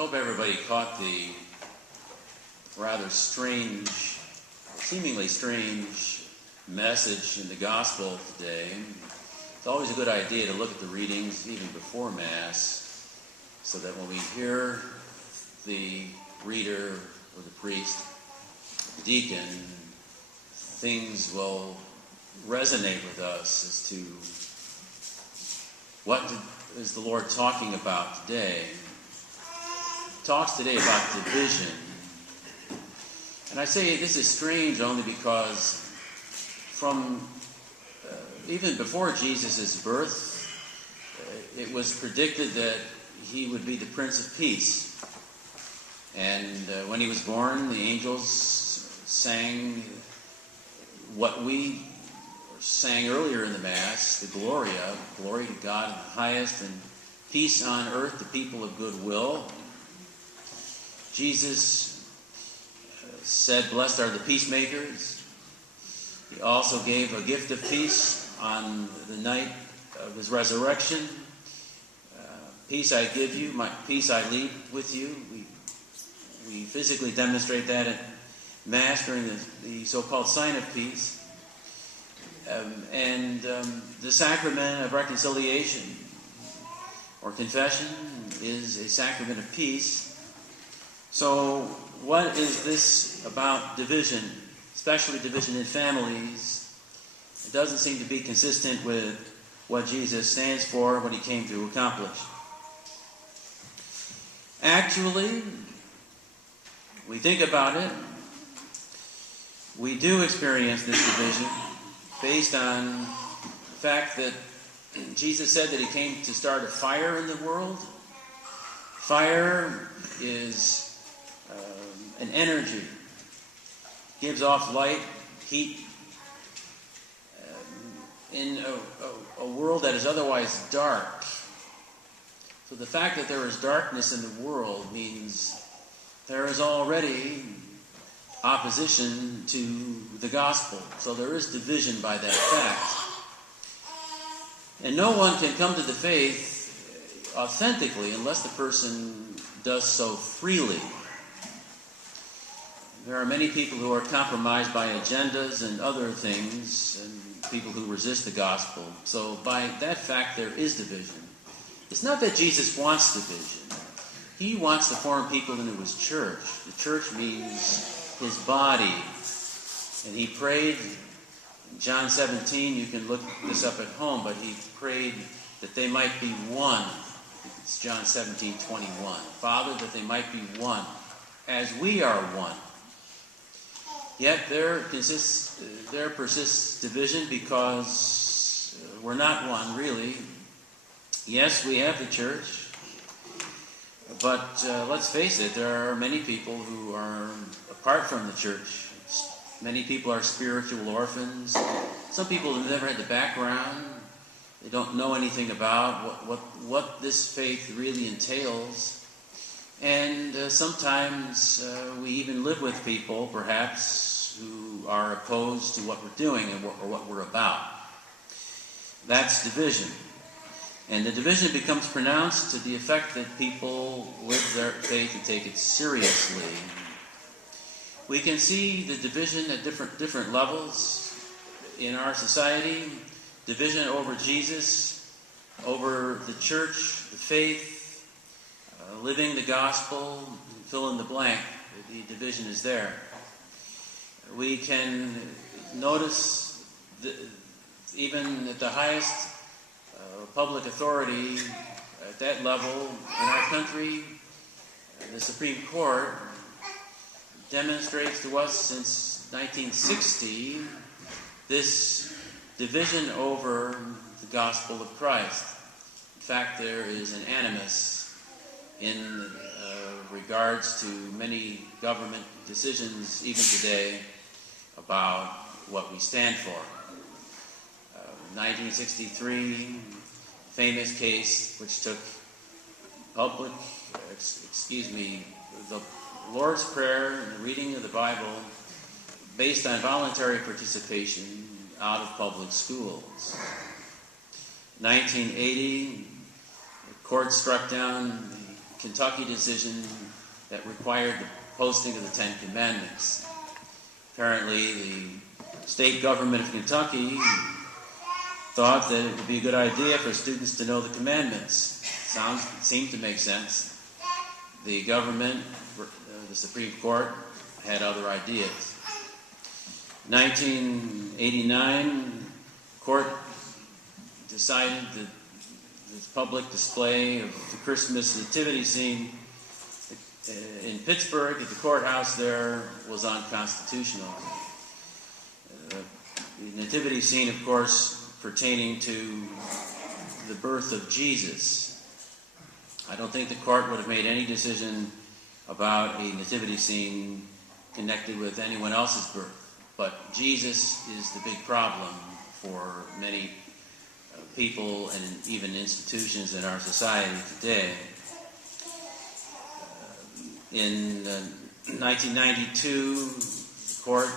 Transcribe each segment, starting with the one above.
hope everybody caught the rather strange, seemingly strange message in the gospel today. It's always a good idea to look at the readings even before Mass, so that when we hear the reader or the priest, the deacon, things will resonate with us as to what is the Lord talking about today. He talks today about division. And I say this is strange only because from even before Jesus' birth, it was predicted that he would be the Prince of Peace. And when he was born, the angels sang what we sang earlier in the Mass, the Gloria, glory to God in the highest, and peace on earth to people of good will. Jesus said, blessed are the peacemakers. He also gave a gift of peace on the night of his resurrection. Peace I give you, my peace I leave with you. We physically demonstrate that at Mass during the so-called sign of peace. And the sacrament of reconciliation or confession is a sacrament of peace. So what is this about division, especially division in families? It doesn't seem to be consistent with what Jesus stands for, what he came to accomplish. Actually, we think about it, we do experience this division based on the fact that Jesus said that he came to start a fire in the world. Fire is an energy. It gives off light, heat, in a world that is otherwise dark. So the fact that there is darkness in the world means there is already opposition to the gospel. So there is division by that fact. And no one can come to the faith authentically unless the person does so freely. There are many people who are compromised by agendas and other things, and people who resist the gospel. So by that fact, there is division. It's not that Jesus wants division. He wants to form people into his church. The church means his body. And he prayed in John 17, you can look this up at home, but he prayed that they might be one. It's John 17:21. Father, that they might be one, as we are one. Yet there persists division because we're not one, really. Yes, we have the church, but let's face it, there are many people who are apart from the church. Many people are spiritual orphans. Some people have never had the background. They don't know anything about what this faith really entails. And sometimes we even live with people, perhaps, who are opposed to what we're doing or what we're about. That's division. And the division becomes pronounced to the effect that people live their faith and take it seriously. We can see the division at different levels in our society. Division over Jesus, over the church, the faith, living the gospel, fill in the blank. The division is there. We can notice even at the highest public authority at that level in our country, the Supreme Court demonstrates to us since 1960 this division over the gospel of Christ. In fact, there is an animus in regards to many government decisions, even today, about what we stand for. 1963, famous case which took the Lord's Prayer and the reading of the Bible based on voluntary participation out of public schools. 1980, the court struck down Kentucky decision that required the posting of the Ten Commandments. Apparently, the state government of Kentucky thought that it would be a good idea for students to know the commandments. Seemed to make sense. The government, the Supreme Court, had other ideas. 1989, court decided that this public display of the Christmas nativity scene in Pittsburgh at the courthouse there was unconstitutional. The nativity scene, of course, pertaining to the birth of Jesus. I don't think the court would have made any decision about a nativity scene connected with anyone else's birth. But Jesus is the big problem for many people and even institutions in our society today. In 1992, the court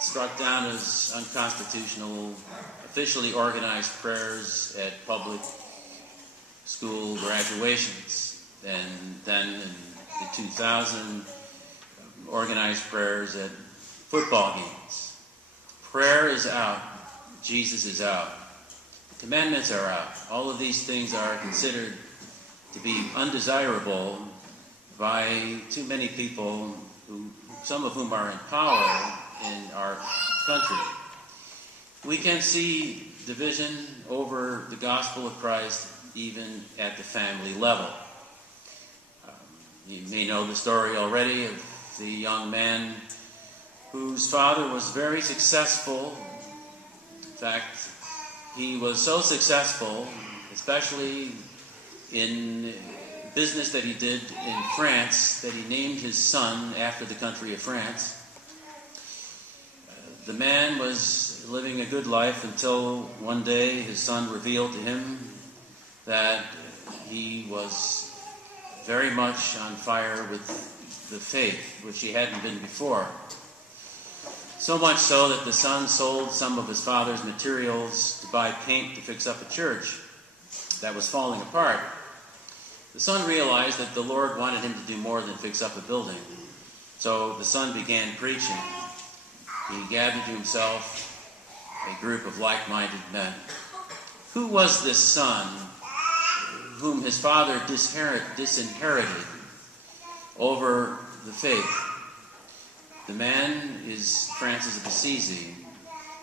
struck down as unconstitutional officially organized prayers at public school graduations, and then in 2000, organized prayers at football games. Prayer is out. Jesus is out. The commandments are out. All of these things are considered to be undesirable by too many people, some of whom are in power in our country. We can see division over the gospel of Christ even at the family level. You may know the story already of the young man whose father was very successful. In fact, he was so successful, especially in business that he did in France, that he named his son after the country of France. The man was living a good life until one day his son revealed to him that he was very much on fire with the faith, which he hadn't been before. So much so that the son sold some of his father's materials to buy paint to fix up a church that was falling apart. The son realized that the Lord wanted him to do more than fix up a building. So the son began preaching. He gathered to himself a group of like-minded men. Who was this son whom his father disinherited over the faith? The man is Francis of Assisi,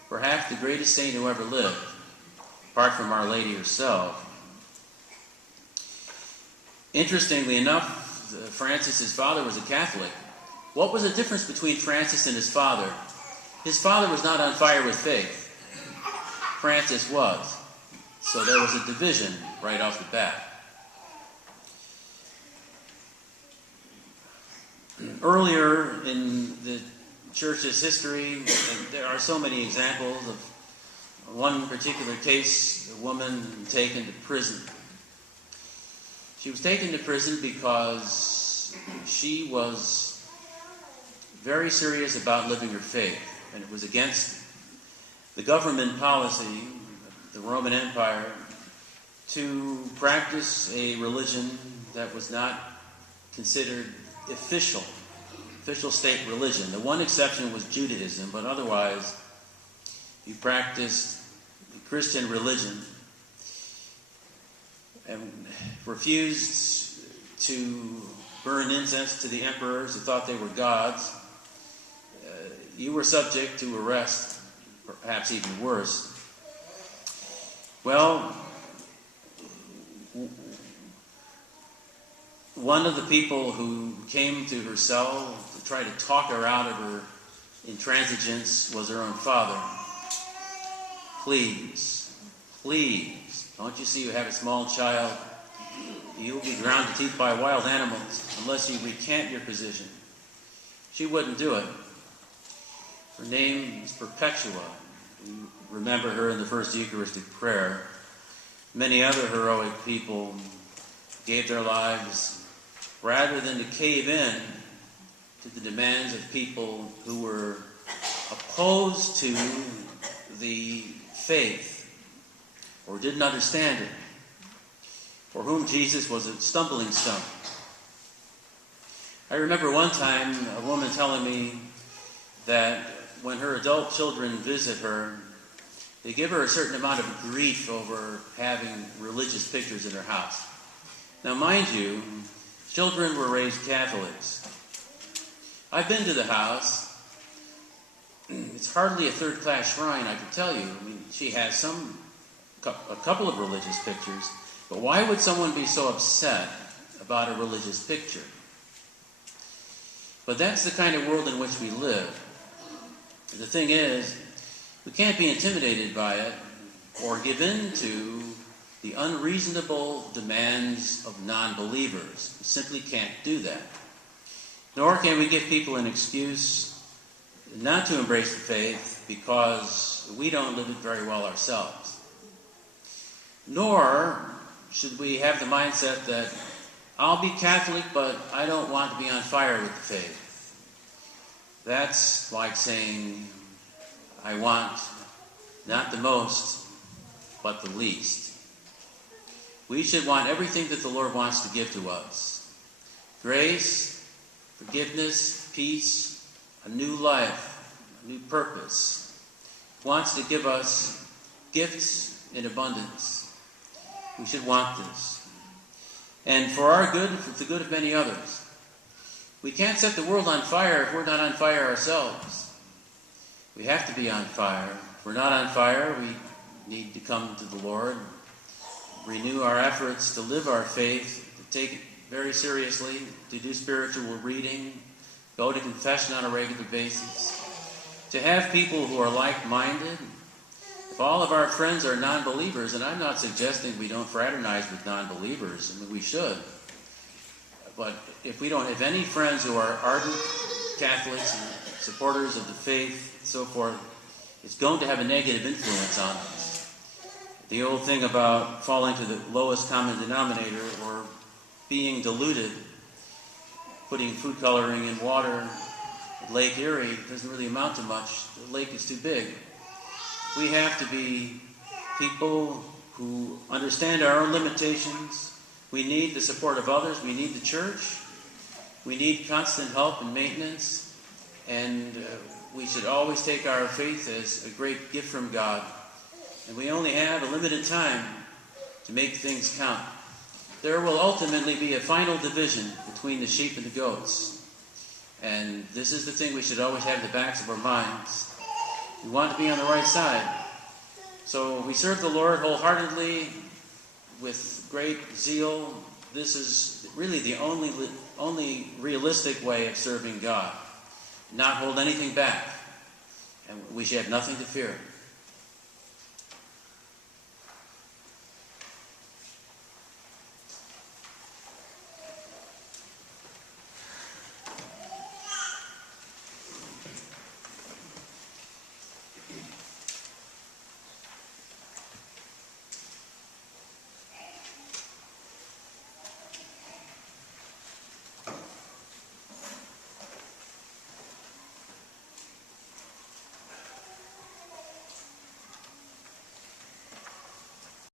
perhaps the greatest saint who ever lived, apart from Our Lady herself. Interestingly enough, Francis, his father, was a Catholic. What was the difference between Francis and his father? His father was not on fire with faith. Francis was. So there was a division right off the bat. Earlier in the church's history, there are so many examples of one particular case, a woman taken to prison. She was taken to prison because she was very serious about living her faith, and it was against the government policy of the Roman Empire to practice a religion that was not considered official state religion. The one exception was Judaism, but otherwise you practiced the Christian religion and refused to burn incense to the emperors who thought they were gods. You were subject to arrest, perhaps even worse. Well, one of the people who came to her cell to try to talk her out of her intransigence was her own father. Please, don't you see you have a small child? You'll be ground to teeth by wild animals unless you recant your position. She wouldn't do it. Her name is Perpetua. We remember her in the first Eucharistic prayer. Many other heroic people gave their lives rather than to cave in to the demands of people who were opposed to the faith or didn't understand it. for whom Jesus was a stumbling stone. I remember one time a woman telling me that when her adult children visit her, they give her a certain amount of grief over having religious pictures in her house. Now, mind you, children were raised Catholics. I've been to the house. It's hardly a third-class shrine, I can tell you. I mean, she has a couple of religious pictures, but why would someone be so upset about a religious picture? But that's the kind of world in which we live. The thing is, we can't be intimidated by it or give in to the unreasonable demands of non-believers. We simply can't do that. Nor can we give people an excuse not to embrace the faith because we don't live it very well ourselves. Nor should we have the mindset that I'll be Catholic, but I don't want to be on fire with the faith. That's like saying, I want not the most, but the least. We should want everything that the Lord wants to give to us. Grace, forgiveness, peace, a new life, a new purpose. He wants to give us gifts in abundance. We should want this. And for our good and for the good of many others. We can't set the world on fire if we're not on fire ourselves. We have to be on fire. If we're not on fire, we need to come to the Lord, renew our efforts to live our faith, to take it very seriously, to do spiritual reading, go to confession on a regular basis, to have people who are like-minded. If all of our friends are non-believers, and I'm not suggesting we don't fraternize with non-believers, I mean, we should. But if any friends who are ardent Catholics and supporters of the faith and so forth, it's going to have a negative influence on us. The old thing about falling to the lowest common denominator or being diluted, putting food coloring in water at Lake Erie doesn't really amount to much. The lake is too big. We have to be people who understand our own limitations. We need the support of others. We need the church. We need constant help and maintenance. And we should always take our faith as a great gift from God. And we only have a limited time to make things count. There will ultimately be a final division between the sheep and the goats. And this is the thing we should always have in the backs of our minds. We want to be on the right side. So we serve the Lord wholeheartedly with great zeal. This is really the only realistic way of serving God. Not hold anything back. And we should have nothing to fear.